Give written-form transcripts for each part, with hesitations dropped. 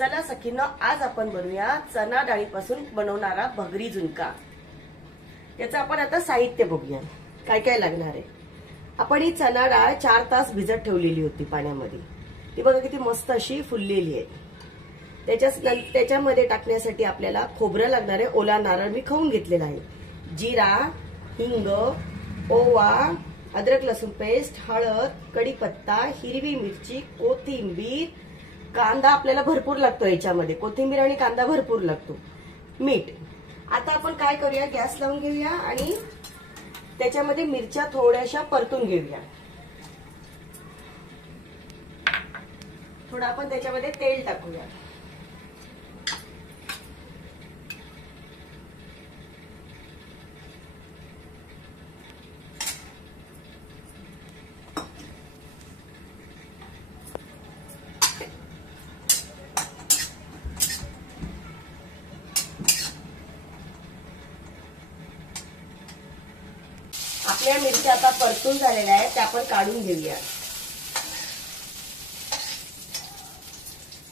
चला सखींनो, आज आपण बनवूया चना डाळीपासून बनवणारा भगरी झुणका। याचं आपण आता साहित्य बघूया काय काय लागणार आहे। आपण ही चना डाळ 4 तास भिजत ठेवलेली होती पाण्यामध्ये। ती बघा किती मस्त अशी फुललेली आहे। त्याच्यामध्ये टाकण्यासाठी आपल्याला खोबरं लागणार आहे। ओला नारळ मी खवून घेतलेला आहे, जिरा, हिंग, ओवा, अद्रक लसूण पेस्ट, हळद, कढीपत्ता, हिरवी मिरची, कोथिंबीर, कांदा आपल्याला भरपूर लागतो याच्यामध्ये, कोथिंबीर आणि कांदा भरपूर लागतो, मीठ। आता आपण काय करूया, गॅस लावून घेऊया आणि त्याच्यामध्ये मिरच्या थोड्याशा परतून घेऊया। थोडं आपण त्याच्यामध्ये तेल टाकूया। आपल्या मिरच्या आता परतून झालेल्या आहेत, त्या आपण काढून घेऊया।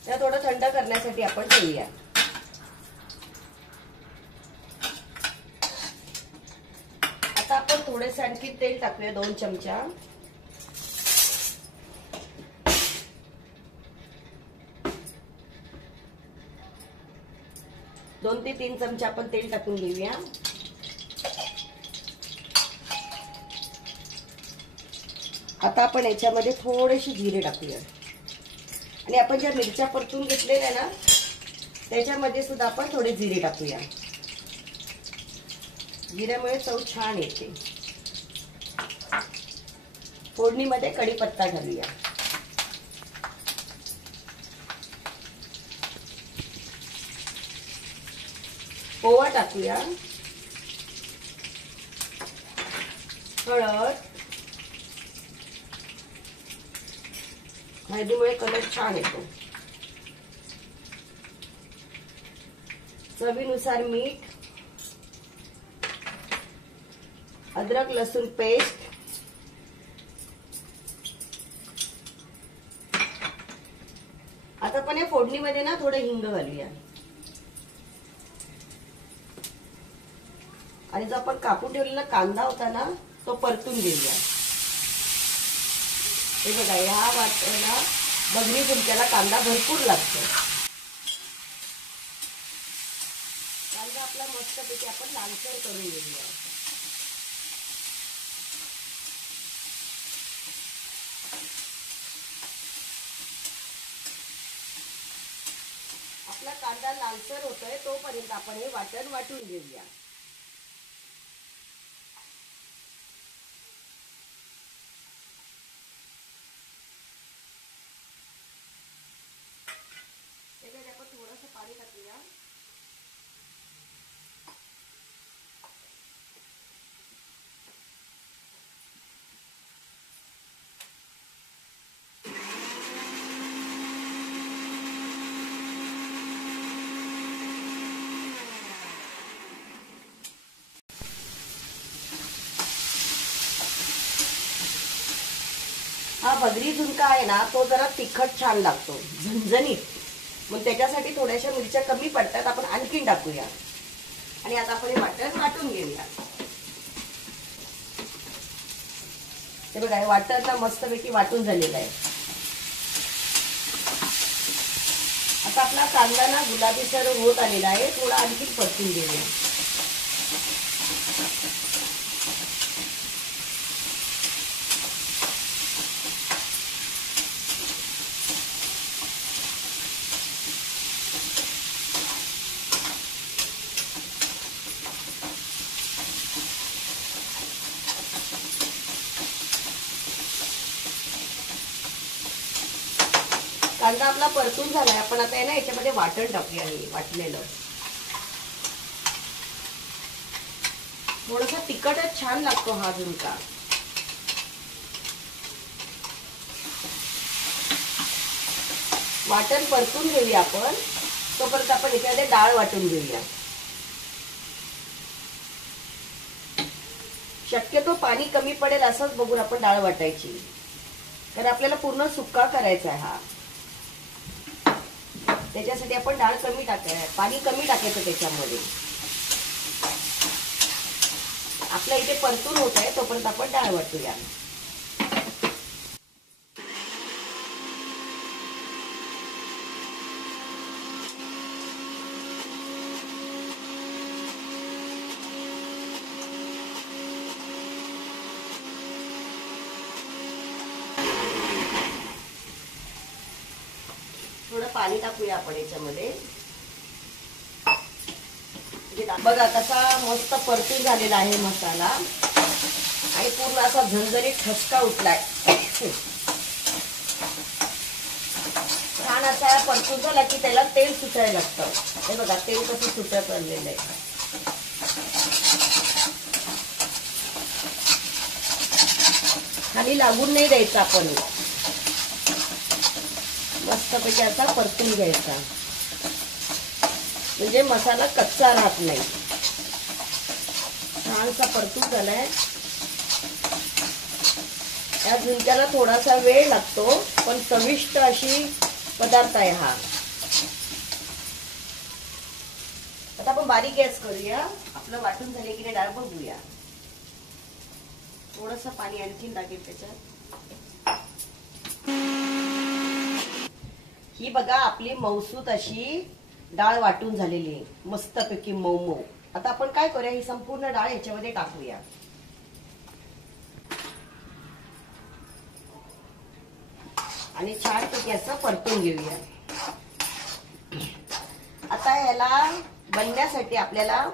त्या थोडं थंड करण्यासाठी आपण ठेवूया। आता आपण थोडेसे आणखी तेल टाकूया, 2 चमचा। दोन ते 3 चमचे आपण तेल टाकून घेऊया। आता आपण याच्यामध्ये थोडेसे जिरे टाकूया आणि आपण ज्या मिरच्या परतून घेतलेल्या ना त्याच्यामध्ये सुद्धा आपण थोडे जिरे टाकूया। जिऱ्यामुळे चव छान येते। फोडणीमध्ये कढीपत्ता घालूया। ओवा टाकूया, हळद, हळदीमुळे कलर छान येतो, चवीनुसार मीठ, अद्रक लसूण पेस्ट, आता पण या फोडणीमध्ये ना थोडं हिंग घालूया आणि जो आपण कापून ठेवलेला कांदा होता ना तो परतून घेऊया। हे बघा, या वाटणाला भगरी झुणक्याला कांदा भरपूर लागतो। कांदा आपला मस्तपैकी आपण लालसर करून घेऊया। आपला कांदा लालसर होतोय तोपर्यंत आपण हे वाटण वाटून घेऊया। आपण थोडंसं पाणी टाकूया। हा भगरी झुणका आहे ना तो जरा तिखट छान लागतो, झणझणीत, मग त्याच्यासाठी थोड्याशा मिरच्या कमी पडतात, आपण आणखीन टाकूया आणि आता आपण हे वाटण वाटून घेऊया। हे बघा, हे वाटण ना मस्तपैकी वाटून झालेलं आहे। आता आपला कांदा ना गुलाबीसर होत आलेला आहे, थोडा आणखीन परतून घेऊया। कांदा आपला परतून झालाय, आपण आता आहे ना याच्यामध्ये वाटण टाकूया। हे वाटलेलं थोडासा तिखटच छान लागतो हा झुणका। वाटण परतून घेऊया आपण, तोपर्यंत आपण याच्यामध्ये डाळ वाटून घेऊया। शक्यतो पाणी कमी पडेल असंच बघून आपण डाळ वाटायची, कारण आपल्याला पूर्ण सुक्का करायचा आहे हा। त्याच्यासाठी आपण डाळ कमी पाणी कमी टाकायचं त्याच्यामध्ये. आपल्या इथे परतून होत आहे तोपर्यंत आपण डाळ वाटूया. थोडं पाणी टाकूया आपण याच्यामध्ये. बघा कसा मस्त परतून झालेला आहे मसाला आणि पूर्ण असा झणझणीत ठसका उठलाय. छान असा परतून झाला की त्याला तेल सुटायला लागतं. हे बघा तेल कसं सुटत चाललेलं आहे. खाली लागून नाही द्यायचं आपण, मस्तपैकी असा परतून घ्यायचा म्हणजे मसाला कच्चा राहत नाही. छानसा परतून झालाय. या झुणक्याला थोडासा वेळ लागतो पण चविष्ट अशी पदार्थ आहे हा. आता आपण बारीक गॅस करूया. आपलं वाटून झाले की नाही डाळ बघूया. थोडस पाणी आणखीन लागेल त्याच्यात. ही बघा आपली मऊसूत अशी डाळ वाटून झालेली आहे, मस्तपैकी मऊ मऊ. आता आपण काय करूया, ही संपूर्ण डाळ याच्यामध्ये टाकूया. आणि छानपैकी असं परतून घेऊया. आता याला बनण्यासाठी आपल्याला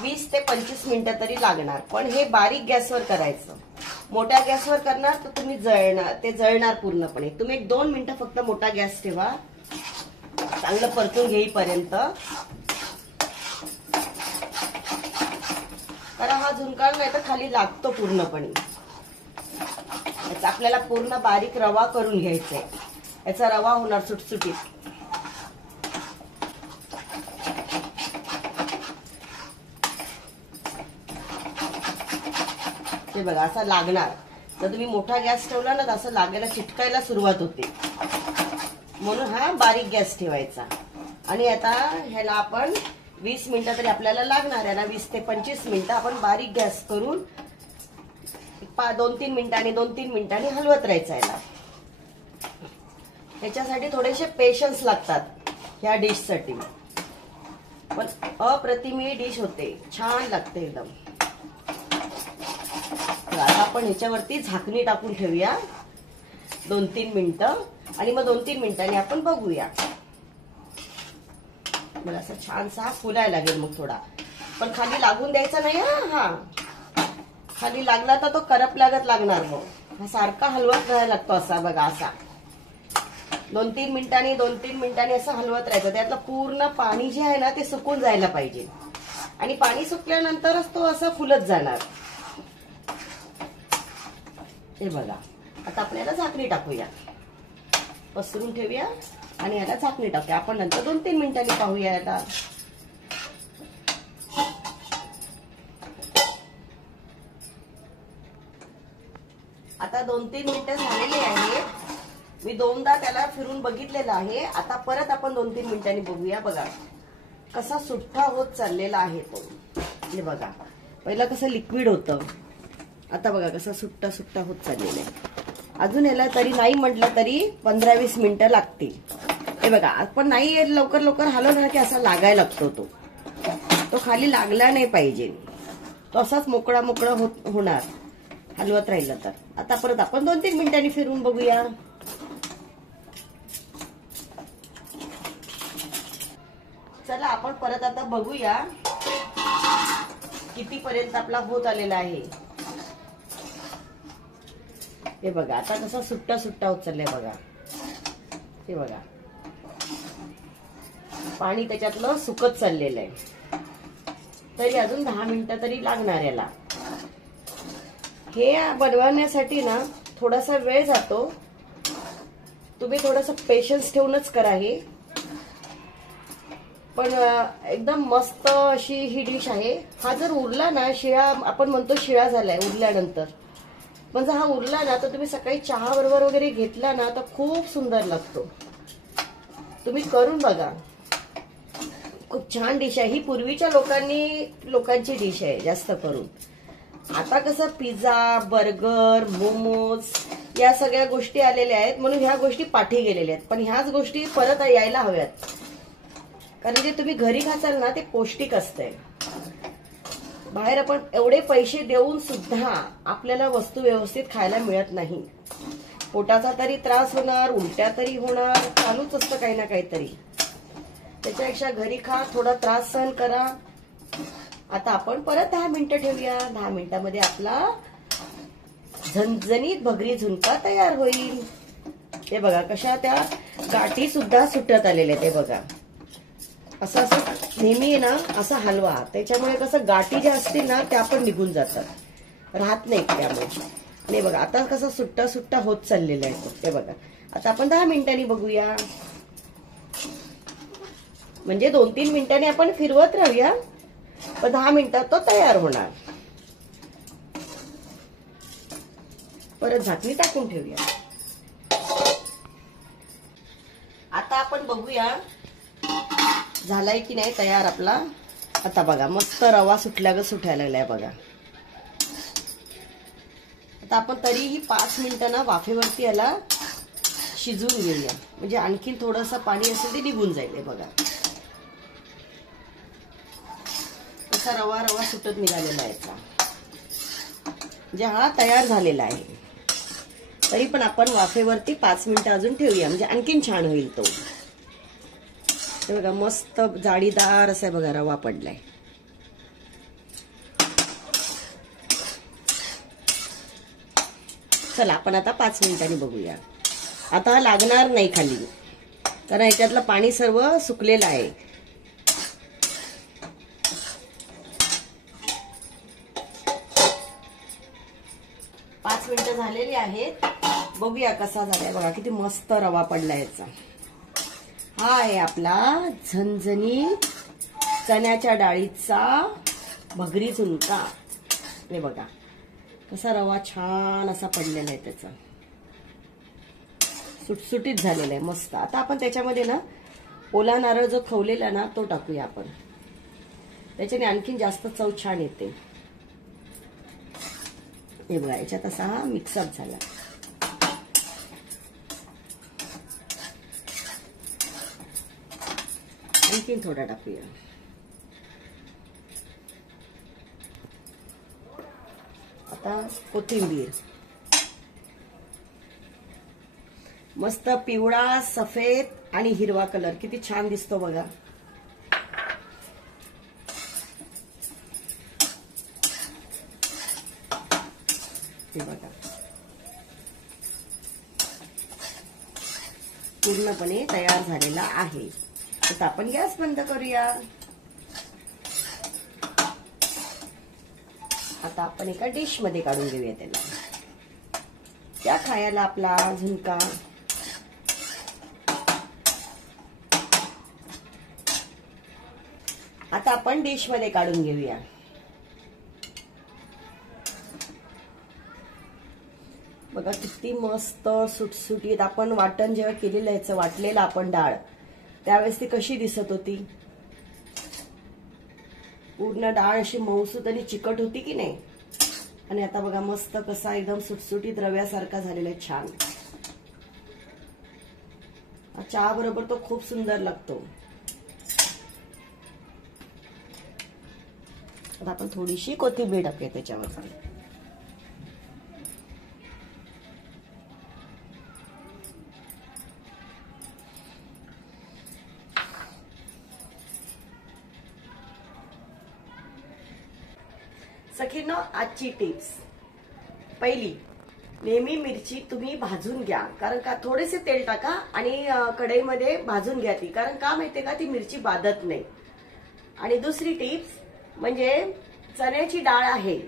20 ते 25 मिनिटं तरी लागणार. पण हे बारीक गॅसवर करायचं. मोठ्या गॅसवर करणार तर तुम्ही जळणार पूर्णपणे. तुम्ही 1-2 मिनिटं फक्त मोठा गॅस ठेवा चांगलं परतून घेईपर्यंत. कारण हा झुणका नाही तर खाली लागतो पूर्णपणे. याचा आपल्याला पूर्ण बारीक रवा करून घ्यायचा आहे. याचा रवा होणार सुटसुटीत. ते बघा असं लागणार. जर तुम्ही मोठा गॅस ठेवला ना तर असं लागायला चिटकायला सुरुवात होते. म्हणून हा बारीक गॅस ठेवायचा. आणि आता ह्याला आपण 20 मिनिटं तरी आपल्याला लागणार आहे ना. 20 ते 25 मिनिटं आपण बारीक गॅस करून 2-3 मिनिटांनी हलवत राहायचं याला. त्याच्यासाठी थोडेसे पेशन्स लागतात ह्या डिश साठी. पण अप्रतिम डिश होते, छान लागते एकदम. आता आपण ह्याच्यावरती झाकणी टाकून ठेवूया 2-3 मिनिटं आणि मग 2-3 मिनिटांनी आपण बघूया. मला असं छानसा फुलायला लागेल मग थोडा. पण खाली लागून द्यायचा नाही हा. खाली लागला तर तो करप लागणार. मग हा सारखा हलवत राहायला लागतो असा बघा. असा 2-3 मिनिटांनी असं हलवत राहायचं. त्यातलं पूर्ण पाणी जे आहे ना ते सुकून जायला पाहिजे. आणि पाणी सुकल्यानंतरच तो असा फुलत जाणार. हे बघा. आता आपल्याला झाकणी टाकूया. पसरून ठेवूया आणि याला झाकणी टाकूया. आपण नंतर 2-3 मिनिटांनी पाहूया. आता 2-3 मिनिटं झालेली आहे. मी 2दा त्याला फिरून बघितलेलं आहे. आता परत आपण 2-3 मिनिटांनी बघूया. बघा कसा सुट्टा होत चाललेला आहे तो. हे बघा पहिला कसं लिक्विड होतं, आता बघा कसं सुट्टा सुट्टा होत चाललेलं आहे. अजून याला तरी नाही म्हटलं तरी 15-20 मिनिटं लागतील. हे बघा आपण नाही लवकर लवकर हलवला की असा लागायला लागतो. तो खाली लागला नाही पाहिजे. तो असाच मोकळा मोकळा होणार हलवत राहिलं तर. आता परत आपण 2-3 मिनिटांनी फिरून बघूया. चला आपण परत आता बघूया कितीपर्यंत आपला होत आलेला आहे. हे बघा आता कसं सुट्टा सुट्टा होत चाललंय बघा. हे बघा पाणी त्याच्यातलं सुकत चाललेलं आहे. तरी अजून 10 मिनिटं तरी लागणार याला. हे बनवण्यासाठी ना थोडासा वेळ जातो. तुम्ही थोडंसं पेशन्स ठेवूनच करा हे. पण एकदम मस्त अशी ही डिश आहे. हा जर उरला ना शिळा, आपण म्हणतो शिळा झालाय उरल्यानंतर, पण जर हा उरला ना तर तुम्ही सकाळी चहा बरोबर वगैरे घेतला ना तर खूप सुंदर लागतो. तुम्ही करून बघा, खूप छान डिश आहे ही. पूर्वीच्या लोकांची डिश आहे जास्त करून. आता कसं पिझ्झा, बर्गर, मोमोज या सगळ्या गोष्टी आलेल्या आहेत म्हणून ह्या गोष्टी पाठी गेलेल्या आहेत. पण ह्याच गोष्टी परत यायला हव्यात, कारण जे तुम्ही घरी खाचाल ना ते पौष्टिक असतंय. बाहेर आपण एवढे पैसे देऊन सुद्धा आपल्याला वस्तू व्यवस्थित खायला मिळत नाही. पोटाचा तरी त्रास होणार, उलट्या तरी होणार, चालूच असतं काही ना काहीतरी. त्याच्यापेक्षा घरी खा, थोडा त्रास सहन करा. आता आपण परत 10 मिनिटं ठेवूया. 10 मिनिटांमध्ये आपला झणझणीत भगरी झुणका तयार होईल. हे बघा कशा त्या गाठी सुद्धा सुटत आलेल्या आहेत. हे बघा असं असं नेहमी ना असं हलवा, त्याच्यामुळे कसं गाठी ज्या असतील ना त्या पण निघून जातात, राहत नाही त्यामुळे. आणि बघा आता कसं सुट्टा सुट्टा होत चाललेलं आहे. ते बघा आता आपण 10 मिनिटांनी बघूया, म्हणजे 2-3 मिनिटांनी आपण फिरवत राहूया, पण 10 मिनिटात तो तयार होणार. परत झाकणी टाकून ठेवूया. आता आपण बघूया झालाय की नाही तयार आपला. आता बघा मस्त रवा सुटायला लागलाय बघा. आता आपण तरीही 5 मिनिटं ना वाफेवरती याला शिजवून घेऊया, म्हणजे आणखीन थोडंसं पाणी असेल ते निघून जाईल. हे बघा असा रवा रवा सुटत निघालेला आहे, म्हणजे हा तयार झालेला आहे. तरी पण आपण वाफेवरती 5 मिनिटं अजून ठेवूया, म्हणजे आणखीन छान होईल तो. हे बघा मस्त जाळीदार असा बघा रवा पडलाय. चला आपण आता 5 मिनिटांनी बघूया. आता लागणार नाही खाली, कारण ह्याच्यातलं पाणी सर्व सुकलेलं आहे. पाच मिनिटं झालेली आहेत. बघूया कसा झालाय. बघा किती मस्त रवा पडलाय याचा. हा आहे आपला झणझणीत चण्याच्या डाळीचा भगरी झुणका. हे बघा कसा रवा छान असा पडलेला आहे, त्याचा सुटसुटीत झालेला आहे मस्त. आता आपण त्याच्यामध्ये ना ओला नारळ जो खवलेला ना तो टाकूया आपण, त्याच्याने आणखीन जास्त चव छान येते. हे बघा याच्यात असा हा मिक्सअप झाला. आणखीन थोडा टाकूया. आता कोथिंबीर. मस्त पिवळा, सफेद आणि हिरवा कलर किती छान दिसतो बघा. हे बघा पूर्णपणे तयार झालेला आहे. आता आपण गॅस बंद करूया. आता आपण एका डिश मध्ये काढून घेऊया त्याला. त्या खायला आपला झुणका. आता आपण डिश मध्ये काढून घेऊया. बघा किती मस्त सुटसुटीत. आपण वाटण जेव्हा केलेलं याचं वाटलेलं आपण डाळ, त्यावेळेस ती कशी दिसत होती. पूर्ण डाळ अशी मऊसूत आणि चिकट होती की नाही. आणि आता बघा मस्त कसा एकदम सुटसुटीत रव्यासारखा झालेला आहे छान. चहा बरोबर तो खूप सुंदर लागतो. आता आपण थोडीशी कोथिंबीर टाकूया त्याच्यावर. सखींनो आजची टिप्स. पहिली, नेहमी मिरची तुम्ही भाजून घ्या, कारण का थोडेसे तेल टाका आणि कढईमध्ये भाजून घ्या ती, कारण का माहितीये का ती मिरची बाधत नाही. आणि दुसरी टिप्स म्हणजे चण्याची डाळ आहे,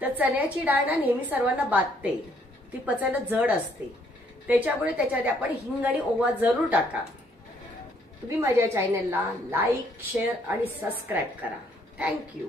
तर चण्याची डाळ ना नेहमी सर्वांना बाधते, ती पचायला जड असते. त्याच्यामुळे त्याच्यात आपण हिंग आणि ओवा जरूर टाका. तुम्ही माझ्या चॅनलला लाईक, शेअर आणि सबस्क्राईब करा. थँक्यू.